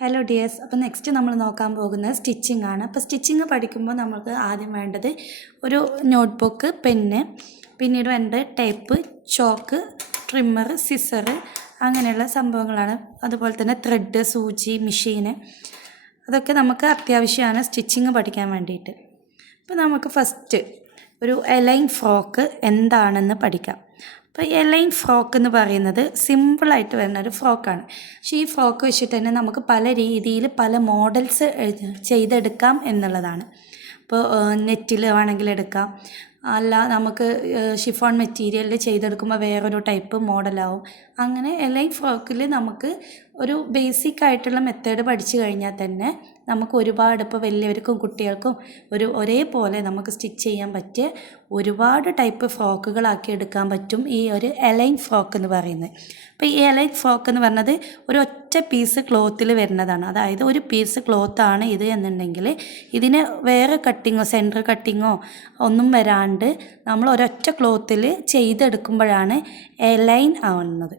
Hello dears. അപ്പോൾ next നമ്മൾ നോക്കാൻ പോകുന്നത് സ്റ്റിച്ചിങ് ആണ്. അപ്പോൾ സ്റ്റിച്ചിങ് പഠിക്കുമ്പോൾ നമുക്ക് ആദ്യം വേണ്ടത് ഒരു നോട്ട്ബുക്ക്, പെന്ന്, പിന്നീട് വേണ്ടത് ടേപ്പ്, ചോക്ക്, ട്രിമ്മർ, സിസർ, അങ്ങനെയുള്ള സംഭവങ്ങളാണ്. അതുപോലെ തന്നെ ത്രെഡ്, സൂചി, മെഷീന്, അതൊക്കെ നമുക്ക് അത്യാവശ്യമാണ് സ്റ്റിച്ചിങ് പഠിക്കാൻ വേണ്ടിയിട്ട്. അപ്പോൾ നമുക്ക് ഫസ്റ്റ് ഒരു എലൈൻ ഫ്രോക്ക് എന്താണെന്ന് പഠിക്കാം. അപ്പോൾ എലൈൻ ഫ്രോക്ക് എന്ന് പറയുന്നത് സിമ്പിളായിട്ട് വരുന്ന ഒരു ഫ്രോക്കാണ്. പക്ഷേ ഈ ഫ്രോക്ക് വെച്ചിട്ട് തന്നെ നമുക്ക് പല രീതിയിൽ പല മോഡൽസ് ചെയ്തെടുക്കാം എന്നുള്ളതാണ്. ഇപ്പോൾ നെറ്റിൽ വേണമെങ്കിൽ എടുക്കാം, അല്ല നമുക്ക് ഷിഫോൺ മെറ്റീരിയലിൽ ചെയ്തെടുക്കുമ്പോൾ വേറൊരു ടൈപ്പ് മോഡലാവും. അങ്ങനെ എലൈൻ ഫ്രോക്കിൽ നമുക്ക് ഒരു ബേസിക് ആയിട്ടുള്ള മെത്തേഡ് പഠിച്ചു കഴിഞ്ഞാൽ തന്നെ നമുക്ക് ഒരുപാട്, ഇപ്പോൾ വലിയവർക്കും കുട്ടികൾക്കും ഒരേപോലെ നമുക്ക് സ്റ്റിച്ച് ചെയ്യാൻ പറ്റിയ ഒരുപാട് ടൈപ്പ് ഫ്രോക്കുകളാക്കി എടുക്കാൻ പറ്റും ഈ ഒരു എലൈൻ ഫ്രോക്ക് എന്ന് പറയുന്നത്. അപ്പോൾ ഈ എലൈൻ ഫ്രോക്ക് എന്ന് പറഞ്ഞത് ഒരു ഒറ്റ പീസ് ക്ലോത്തിൽ വരുന്നതാണ്. അതായത് ഒരു പീസ് ക്ലോത്താണ് ഇത് എന്നുണ്ടെങ്കിൽ ഇതിന് വേറെ കട്ടിങ്ങോ സെൻറ്റർ കട്ടിങ്ങോ ഒന്നും വരാണ്ട് നമ്മൾ ഒരൊറ്റ ക്ലോത്തിൽ ചെയ്തെടുക്കുമ്പോഴാണ് എലൈൻ ആവുന്നത്.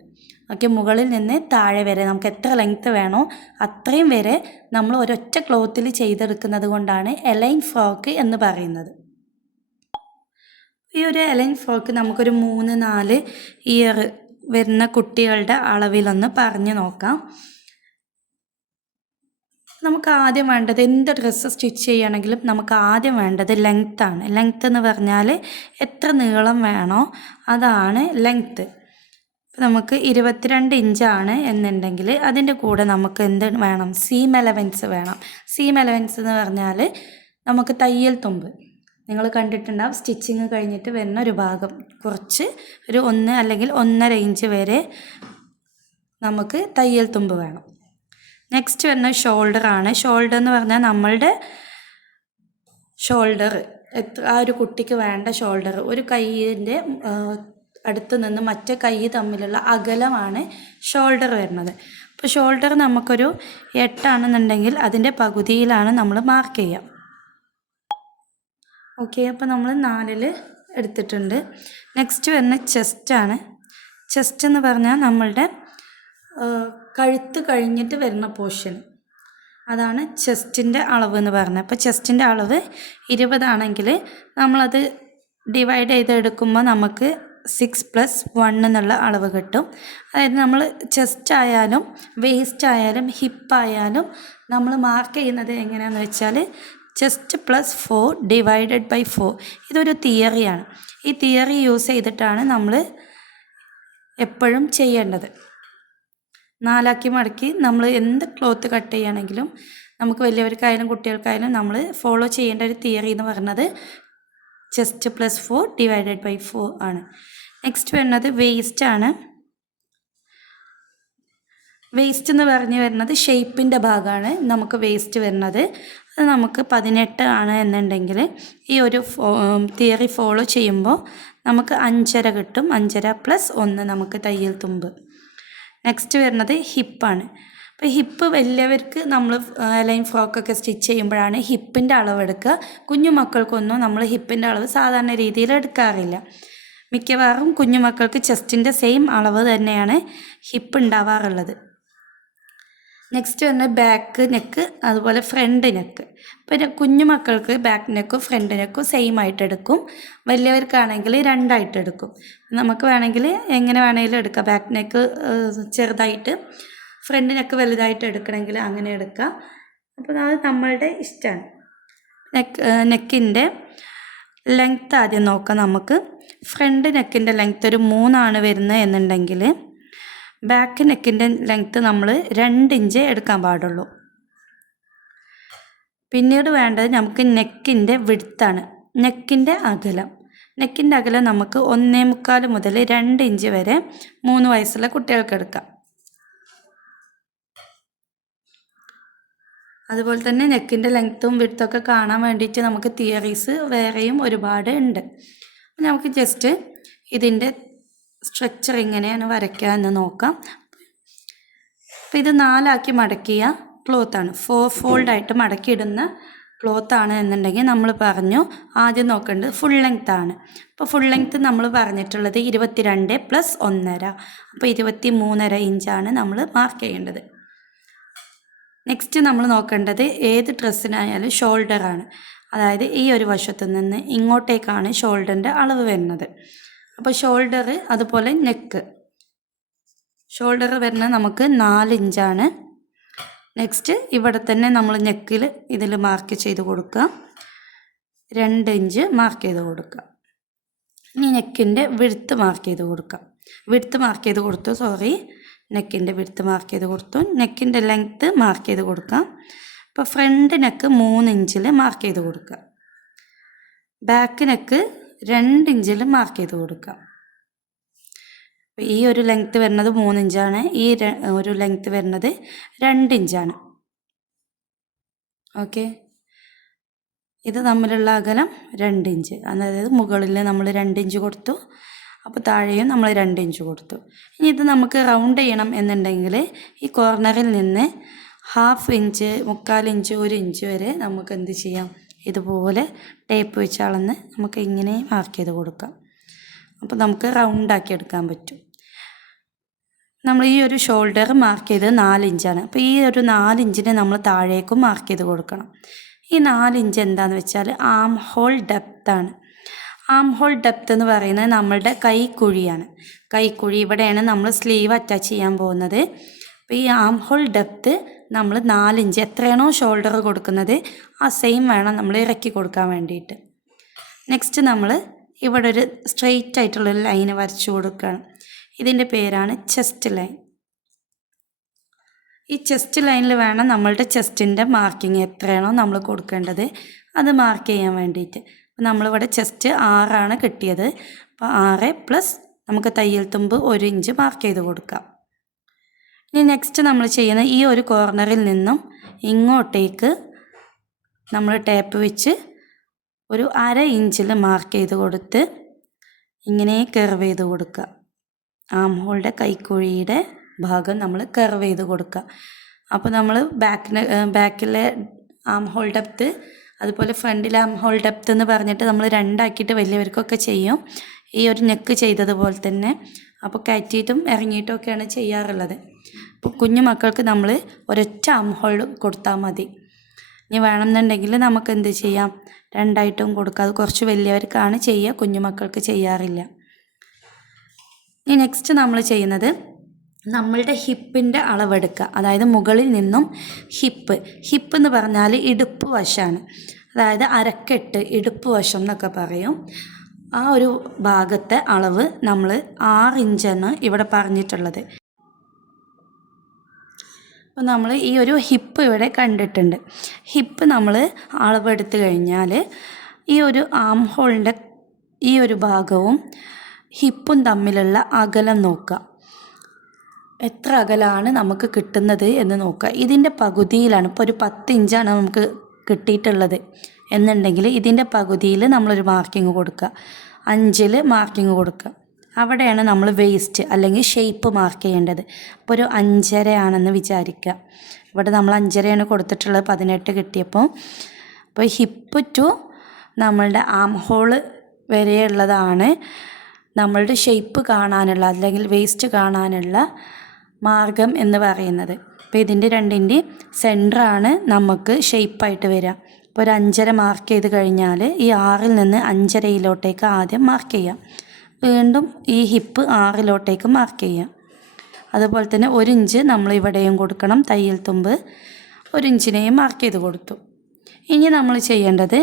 ഓക്കെ, മുകളിൽ നിന്ന് താഴെ വരെ നമുക്ക് എത്ര ലെങ്ത്ത് വേണോ അത്രയും വരെ നമ്മൾ ഒരൊറ്റ ക്ലോത്തിൽ ചെയ്തെടുക്കുന്നത് കൊണ്ടാണ് എലൈൻ ഫ്രോക്ക് എന്ന് പറയുന്നത്. ഈ ഒരു എലൈൻ ഫ്രോക്ക് നമുക്കൊരു 3-4 ഇയർ വരുന്ന കുട്ടികളുടെ അളവിലൊന്ന് പറഞ്ഞു നോക്കാം. നമുക്ക് ആദ്യം വേണ്ടത്, എന്ത് ഡ്രസ്സ് സ്റ്റിച്ച് ചെയ്യുകയാണെങ്കിലും നമുക്ക് ആദ്യം വേണ്ടത് ലെങ്ത്താണ്. ലെങ്ത്ത് എന്ന് പറഞ്ഞാൽ എത്ര നീളം വേണോ അതാണ് ലെങ്ത്ത്. നമുക്ക് 22 ഇഞ്ചാണ് എന്നുണ്ടെങ്കിൽ അതിൻ്റെ കൂടെ നമുക്ക് എന്ത് വേണം, സീം എലവൻസ് വേണം. സീം എലവൻസ് എന്ന് പറഞ്ഞാൽ നമുക്ക് തയ്യൽ തുമ്പ്, നിങ്ങൾ കണ്ടിട്ടുണ്ടാവും സ്റ്റിച്ചിങ് കഴിഞ്ഞിട്ട് വരുന്ന ഒരു ഭാഗം, കുറച്ച് ഒരു 1 അല്ലെങ്കിൽ 1.5 ഇഞ്ച് വരെ നമുക്ക് തയ്യൽ തുമ്പ് വേണം. നെക്സ്റ്റ് വരുന്ന ഷോൾഡറാണ്. ഷോൾഡർ എന്ന് പറഞ്ഞാൽ നമ്മളുടെ ഷോൾഡർ, ആ ഒരു കുട്ടിക്ക് വേണ്ട ഷോൾഡർ, ഒരു കൈയിൻ്റെ അടുത്ത് നിന്ന് മറ്റേ കൈ തമ്മിലുള്ള അകലമാണ് ഷോൾഡർ വരുന്നത്. അപ്പോൾ ഷോൾഡർ നമുക്കൊരു 8 ആണെന്നുണ്ടെങ്കിൽ അതിൻ്റെ പകുതിയിലാണ് നമ്മൾ മാർക്ക് ചെയ്യുക. ഓക്കെ, അപ്പോൾ നമ്മൾ 4 എടുത്തിട്ടുണ്ട്. നെക്സ്റ്റ് വരുന്ന ചെസ്റ്റാണ്. ചെസ്റ്റ് എന്ന് പറഞ്ഞാൽ നമ്മളുടെ കഴുത്ത് കഴിഞ്ഞിട്ട് വരുന്ന പോർഷൻ, അതാണ് ചെസ്റ്റിൻ്റെ അളവ് എന്ന് പറഞ്ഞത്. അപ്പോൾ ചെസ്റ്റിൻ്റെ അളവ് 20 ആണെങ്കിൽ നമ്മളത് ഡിവൈഡ് ചെയ്തെടുക്കുമ്പോൾ നമുക്ക് 6+1 എന്നുള്ള അളവ് കിട്ടും. അതായത് നമ്മൾ ചെസ്റ്റ് ആയാലും വേസ്റ്റ് ആയാലും ഹിപ്പായാലും നമ്മൾ മാർക്ക് ചെയ്യുന്നത് എങ്ങനെയാണെന്ന് വെച്ചാൽ ചെസ്റ്റ് +4 ഡിവൈഡഡ് ബൈ 4. ഇതൊരു തിയറിയാണ്. ഈ തിയറി യൂസ് ചെയ്തിട്ടാണ് നമ്മൾ എപ്പോഴും ചെയ്യേണ്ടത്. 4 ആക്കി മടക്കി നമ്മൾ എന്ത് ക്ലോത്ത് കട്ട് ചെയ്യുകയാണെങ്കിലും നമുക്ക് വലിയവർക്കായാലും കുട്ടികൾക്കായാലും നമ്മൾ ഫോളോ ചെയ്യേണ്ട ഒരു തിയറി എന്ന് പറയുന്നത് ചെസ്റ്റ് +4 ഡിവൈഡഡ് ബൈ 4 ആണ്. നെക്സ്റ്റ് വരുന്നത് വേസ്റ്റ് ആണ്. വേസ്റ്റ് എന്ന് വരുന്നത് ഷേപ്പിൻ്റെ ഭാഗമാണ് നമുക്ക് വേസ്റ്റ് വരുന്നത്. അത് നമുക്ക് 18 ആണ് എന്നുണ്ടെങ്കിൽ ഈ ഒരു തിയറി ഫോളോ ചെയ്യുമ്പോൾ നമുക്ക് 5.5 കിട്ടും. 5.5+1 നമുക്ക് തയ്യൽ തുമ്പ്. നെക്സ്റ്റ് വരുന്നത് ഹിപ്പാണ്. അപ്പോൾ ഹിപ്പ് വലിയവർക്ക് നമ്മൾ എലൈൻ ഫ്രോക്കൊക്കെ സ്റ്റിച്ച് ചെയ്യുമ്പോഴാണ് ഹിപ്പിൻ്റെ അളവ് എടുക്കുക. കുഞ്ഞു മക്കൾക്കൊന്നും നമ്മൾ ഹിപ്പിൻ്റെ അളവ് സാധാരണ രീതിയിൽ എടുക്കാറില്ല. മിക്കവാറും കുഞ്ഞുമക്കൾക്ക് ചെസ്റ്റിൻ്റെ സെയിം അളവ് തന്നെയാണ് ഹിപ്പ് ഉണ്ടാവാറുള്ളത്. നെക്സ്റ്റ് വരുന്നത് ബാക്ക് നെക്ക്, അതുപോലെ ഫ്രണ്ട് നെക്ക്. പിന്നെ കുഞ്ഞുമക്കൾക്ക് ബാക്ക് നെക്കും ഫ്രണ്ട് നെക്കും സെയിം ആയിട്ട് എടുക്കും. വലിയവർക്കാണെങ്കിൽ 2 ആയിട്ട് എടുക്കും. നമുക്ക് വേണമെങ്കിൽ എങ്ങനെ വേണമെങ്കിലും എടുക്കാം. ബാക്ക് നെക്ക് ചെറുതായിട്ട് ഫ്രണ്ട് നെക്ക് വലുതായിട്ട് എടുക്കണമെങ്കിൽ അങ്ങനെ എടുക്കാം. അപ്പോൾ അത് നമ്മളുടെ ഇഷ്ടമാണ്. നെക്കിൻ്റെ ലെങ്ത്ത് ആദ്യം നോക്കാം. നമുക്ക് ഫ്രണ്ട് നെക്കിൻ്റെ ലെങ്ത്ത് ഒരു 3 ആണ് വരുന്നത് എന്നുണ്ടെങ്കിൽ ബാക്ക് നെക്കിൻ്റെ ലെങ്ത്ത് നമ്മൾ 2 ഇഞ്ച് എടുക്കാൻ പാടുള്ളൂ. പിന്നീട് വേണ്ടത് നമുക്ക് നെക്കിൻ്റെ വിഡ്ത്താണ്, നെക്കിൻ്റെ അകലം. നെക്കിൻ്റെ അകലം നമുക്ക് 1.25 മുതൽ 2 ഇഞ്ച് വരെ 3 വയസ്സുള്ള കുട്ടികൾക്ക് എടുക്കാം. അതുപോലെ തന്നെ നെക്കിൻ്റെ ലെങ്ത്തും വിഡ്ത്തൊക്കെ കാണാൻ വേണ്ടിയിട്ട് നമുക്ക് തിയറീസ് വേറെയും ഒരുപാട് ഉണ്ട്. നമുക്ക് ജസ്റ്റ് ഇതിൻ്റെ സ്ട്രക്ചർ എങ്ങനെയാണ് വരയ്ക്കുക എന്ന് നോക്കാം. അപ്പോൾ ഇത് 4 ആക്കി മടക്കിയ ക്ലോത്താണ്, 4 ഫോൾഡായിട്ട് മടക്കിയിടുന്ന ക്ലോത്താണ് എന്നുണ്ടെങ്കിൽ നമ്മൾ പറഞ്ഞു ആദ്യം നോക്കേണ്ടത് ഫുൾ ലെങ്ത് ആണ്. അപ്പോൾ ഫുൾ ലെങ്ത്ത് നമ്മൾ പറഞ്ഞിട്ടുള്ളത് 22+1.5, അപ്പോൾ 23.5 ഇഞ്ചാണ് നമ്മൾ മാർക്ക് ചെയ്യേണ്ടത്. നെക്സ്റ്റ് നമ്മൾ നോക്കേണ്ടത് ഏത് ഡ്രസ്സിനായാലും ഷോൾഡറാണ്. അതായത് ഈ ഒരു വശത്തു നിന്ന് ഇങ്ങോട്ടേക്കാണ് ഷോൾഡറിൻ്റെ അളവ് വരുന്നത്. അപ്പോൾ ഷോൾഡർ അതുപോലെ നെക്ക്. ഷോൾഡർ വരുന്നത് നമുക്ക് 4 ഇഞ്ചാണ്. നെക്സ്റ്റ് ഇവിടെ തന്നെ നമ്മൾ നെക്കിൽ ഇതിൽ മാർക്ക് ചെയ്ത് കൊടുക്കുക. 2 ഇഞ്ച് മാർക്ക് ചെയ്ത് കൊടുക്കുക. ഇനി നെക്കിൻ്റെ വിഡ്ത്ത് മാർക്ക് ചെയ്ത് കൊടുക്കാം. നെക്കിൻ്റെ വിഡ്ത്ത് മാർക്ക് ചെയ്ത് കൊടുത്തു. നെക്കിൻ്റെ ലെങ്ത്ത് മാർക്ക് ചെയ്ത് കൊടുക്കാം. അപ്പോൾ ഫ്രണ്ട് നെക്ക് 3 ഇഞ്ചിൽ മാർക്ക് ചെയ്ത് കൊടുക്കുക. ബാക്ക് നെക്ക് 2 ഇഞ്ചിൽ മാർക്ക് ചെയ്ത് കൊടുക്കാം. അപ്പോൾ ഈ ഒരു ലെങ്ത്ത് വരുന്നത് 3 ഇഞ്ചാണ്. ഈ ഒരു ലെങ്ത്ത് വരുന്നത് 2 ഇഞ്ചാണ്. ഓക്കെ, ഇത് തമ്മിലുള്ള അകലം 2 ഇഞ്ച്. അതായത് മുകളിൽ നമ്മൾ 2 ഇഞ്ച് കൊടുത്തു, അപ്പോൾ താഴെയും നമ്മൾ 2 ഇഞ്ച് കൊടുത്തു. ഇനി ഇത് നമുക്ക് റൗണ്ട് ചെയ്യണം എന്നുണ്ടെങ്കിൽ ഈ കോർണറിൽ നിന്ന് 1/2 ഇഞ്ച്, 1/4 ഇഞ്ച്, 1 ഇഞ്ച് വരെ നമുക്ക് എന്ത് ചെയ്യാം, ഇതുപോലെ ടേപ്പ് വെച്ച് അളന്ന് നമുക്ക് ഇങ്ങനെ മാർക്ക് ചെയ്ത് കൊടുക്കാം. അപ്പോൾ നമുക്ക് റൗണ്ടാക്കി എടുക്കാൻ പറ്റും. നമ്മൾ ഈ ഒരു ഷോൾഡർ മാർക്ക് ചെയ്ത് 4 ഇഞ്ചാണ്. അപ്പോൾ ഈ ഒരു 4 ഇഞ്ചിനെ നമ്മൾ താഴേക്കും മാർക്ക് ചെയ്ത് കൊടുക്കണം. ഈ 4 ഇഞ്ച് എന്താണെന്ന് വെച്ചാൽ ആം ഹോൾ ഡെപ്താണ്. ആം ഹോൾ ഡെപ്ത് എന്ന് പറയുന്നത് നമ്മളുടെ കൈക്കുഴിയാണ്. കൈക്കുഴി ഇവിടെയാണ് നമ്മൾ സ്ലീവ് അറ്റാച്ച് ചെയ്യാൻ പോകുന്നത്. അപ്പോൾ ഈ ആം ഹോൾ ഡെപ്ത് നമ്മൾ 4 ഇഞ്ച് എത്രയാണോ ഷോൾഡർ കൊടുക്കുന്നത് ആ സെയിം വേണം നമ്മൾ ഇറക്കി കൊടുക്കാൻ വേണ്ടിയിട്ട്. നെക്സ്റ്റ് നമ്മൾ ഇവിടെ ഒരു സ്ട്രെയിറ്റ് ആയിട്ടുള്ളൊരു ലൈന് വരച്ചു കൊടുക്കുകയാണ്. ഇതിൻ്റെ പേരാണ് ചെസ്റ്റ് ലൈൻ. ഈ ചെസ്റ്റ് ലൈനിൽ വേണം നമ്മളുടെ ചെസ്റ്റിൻ്റെ മാർക്കിങ് എത്രയാണോ നമ്മൾ കൊടുക്കേണ്ടത് അത് മാർക്ക് ചെയ്യാൻ വേണ്ടിയിട്ട്. നമ്മളിവിടെ ചെസ്റ്റ് 6 കിട്ടിയത്. അപ്പോൾ 6 പ്ലസ് നമുക്ക് തയ്യൽ തുമ്പ് 1 ഇഞ്ച് മാർക്ക് ചെയ്ത് കൊടുക്കാം. ഇനി നെക്സ്റ്റ് നമ്മൾ ചെയ്യുന്ന ഈ ഒരു കോർണറിൽ നിന്നും ഇങ്ങോട്ടേക്ക് നമ്മൾ ടേപ്പ് വെച്ച് ഒരു 1/2 ഇഞ്ചിൽ മാർക്ക് ചെയ്ത് കൊടുത്ത് ഇങ്ങനെ കർവ് ചെയ്ത് കൊടുക്കുക. ആം ഹോളിൻ്റെ കൈക്കുഴിയുടെ ഭാഗം നമ്മൾ കർവ് ചെയ്ത് കൊടുക്കുക. അപ്പോൾ നമ്മൾ ബാക്കിലെ ആം ഹോൾ ഡെപ്ത് അതുപോലെ ഫ്രണ്ടിലെ ആം ഹോൾ ഡെപ്ത് എന്ന് പറഞ്ഞിട്ട് നമ്മൾ 2 ആക്കിയിട്ട് വലിയവർക്കൊക്കെ ചെയ്യും, ഈ ഒരു നെക്ക് ചെയ്തതുപോലെ തന്നെ. അപ്പോൾ കയറ്റിയിട്ടും ഇറങ്ങിയിട്ടും ഒക്കെയാണ് ചെയ്യാറുള്ളത്. അപ്പോൾ കുഞ്ഞു മക്കൾക്ക് നമ്മൾ ഒരൊറ്റ ആം ഹോൾ കൊടുത്താൽ മതി. ഇനി വേണമെന്നുണ്ടെങ്കിൽ നമുക്ക് എന്ത് ചെയ്യാം, 2 ആയിട്ടും കൊടുക്കാം. അത് കുറച്ച് വലിയവർക്കാണ് ചെയ്യുക, കുഞ്ഞുമക്കൾക്ക് ചെയ്യാറില്ല. ഇനി നെക്സ്റ്റ് നമ്മൾ ചെയ്യുന്നത് നമ്മളുടെ ഹിപ്പിൻ്റെ അളവെടുക്കുക. അതായത് മുകളിൽ നിന്നും ഹിപ്പ് എന്ന് പറഞ്ഞാൽ ഇടുപ്പ് വശമാണ്. അതായത് അരക്കെട്ട്, ഇടുപ്പ് വശം എന്നൊക്കെ പറയും. ആ ഒരു ഭാഗത്തെ അളവ് നമ്മൾ 6 ഇഞ്ചാണ് ഇവിടെ പറഞ്ഞിട്ടുള്ളത്. അപ്പോൾ നമ്മൾ ഈ ഒരു ഹിപ്പ് ഇവിടെ കണ്ടിട്ടുണ്ട്. ഹിപ്പ് നമ്മൾ അളവെടുത്ത് കഴിഞ്ഞാൽ ഈ ഒരു ആം ഹോളിൻ്റെ ഈ ഒരു ഭാഗവും ഹിപ്പും തമ്മിലുള്ള അകലം നോക്കുക. എത്ര അകലമാണ് നമുക്ക് കിട്ടുന്നത് എന്ന് നോക്കുക. ഇതിൻ്റെ പകുതിയിലാണ്, ഇപ്പോൾ ഒരു 10 ഇഞ്ചാണ് നമുക്ക് കിട്ടിയിട്ടുള്ളത് എന്നുണ്ടെങ്കിൽ ഇതിൻ്റെ പകുതിയിൽ നമ്മളൊരു മാർക്കിങ് കൊടുക്കുക. 5 മാർക്കിങ് കൊടുക്കുക. അവിടെയാണ് നമ്മൾ വേസ്റ്റ് അല്ലെങ്കിൽ ഷേപ്പ് മാർക്ക് ചെയ്യേണ്ടത്. അപ്പോൾ ഒരു 5.5 ആണെന്ന് വിചാരിക്കുക. ഇവിടെ നമ്മൾ 5.5 കൊടുത്തിട്ടുള്ളത്, 18 കിട്ടിയപ്പോൾ. അപ്പോൾ ഹിപ്പ് ടു നമ്മളുടെ ആം ഹോള് വരെയുള്ളതാണ് നമ്മളുടെ ഷേപ്പ് കാണാനുള്ള അല്ലെങ്കിൽ വേസ്റ്റ് കാണാനുള്ള മാർഗം എന്ന് പറയുന്നത്. അപ്പോൾ ഇതിൻ്റെ രണ്ടിൻ്റെയും സെൻറ്ററാണ് നമുക്ക് ഷേപ്പായിട്ട് വരിക. അപ്പോൾ ഒരു 5.5 മാർക്ക് ചെയ്ത് കഴിഞ്ഞാൽ ഈ 6-ൽ നിന്ന് 5.5-യിലോട്ടേക്ക് ആദ്യം മാർക്ക് ചെയ്യാം. വീണ്ടും ഈ ഹിപ്പ് 6-ലോട്ടേക്ക് മാർക്ക് ചെയ്യാം. അതുപോലെ തന്നെ 1 ഇഞ്ച് നമ്മൾ ഇവിടെയും കൊടുക്കണം. തയ്യൽ തുമ്പ് 1 ഇഞ്ചിനെയും മാർക്ക് ചെയ്ത് കൊടുത്തു. ഇനി നമ്മൾ ചെയ്യേണ്ടത്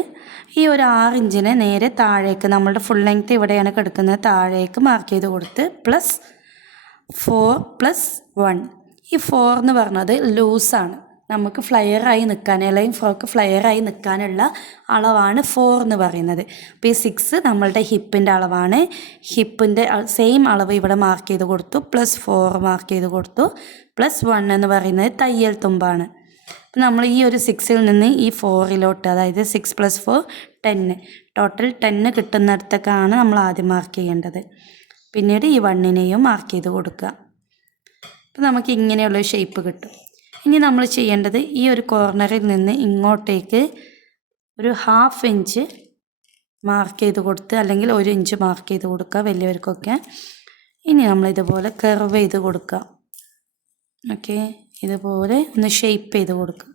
ഈ ഒരു 6 ഇഞ്ചിനെ നേരെ താഴേക്ക്, നമ്മളുടെ ഫുൾ ലെങ്ത്ത് ഇവിടെയാണ് കിടക്കുന്നത്, താഴേക്ക് മാർക്ക് ചെയ്ത് കൊടുത്ത് +4 + 1. ഈ 4 എന്ന് പറഞ്ഞത് ലൂസാണ്. നമുക്ക് ഫ്ലയറായി നിൽക്കാൻ, അല്ലെങ്കിൽ ഫ്രോക്ക് ഫ്ലയറായി നിൽക്കാനുള്ള അളവാണ് 4 എന്ന് പറയുന്നത്. അപ്പോൾ ഈ 6 നമ്മളുടെ ഹിപ്പിൻ്റെ അളവാണ്. ഹിപ്പിൻ്റെ സെയിം അളവ് ഇവിടെ മാർക്ക് ചെയ്ത് കൊടുത്തു. +4 മാർക്ക് ചെയ്ത് കൊടുത്തു. +1 എന്ന് പറയുന്നത് തയ്യൽ തുമ്പാണ്. അപ്പോൾ നമ്മൾ ഈ ഒരു 6-ൽ നിന്ന് ഈ 4-ലോട്ട്, അതായത് 6 + 4 10, ടോട്ടൽ 10 കിട്ടുന്നിടത്തൊക്കെയാണ് നമ്മൾ ആദ്യം മാർക്ക് ചെയ്യേണ്ടത്. പിന്നീട് ഈ 1-നെയും മാർക്ക് ചെയ്ത് കൊടുക്കുക. അപ്പോൾ നമുക്ക് ഇങ്ങനെയുള്ള ഷേപ്പ് കിട്ടും. ഇനി നമ്മൾ ചെയ്യേണ്ടത് ഈ ഒരു കോർണറിൽ നിന്ന് ഇങ്ങോട്ടേക്ക് ഒരു 1/2 ഇഞ്ച് മാർക്ക് ചെയ്ത് കൊടുത്ത്, അല്ലെങ്കിൽ 1 ഇഞ്ച് മാർക്ക് ചെയ്ത് കൊടുക്കുക വലിയവർക്കൊക്കെ. ഇനി നമ്മൾ ഇതുപോലെ കർവ് ചെയ്ത് കൊടുക്കുക. ഓക്കെ, ഇതുപോലെ ഒന്ന് ഷേപ്പ് ചെയ്ത് കൊടുക്കുക.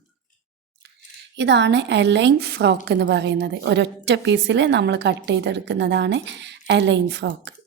ഇതാണ് എലൈൻ ഫ്രോക്ക് എന്ന് പറയുന്നത്. ഒരൊറ്റ പീസിൽ നമ്മൾ കട്ട് ചെയ്തെടുക്കുന്നതാണ് എലൈൻ ഫ്രോക്ക്.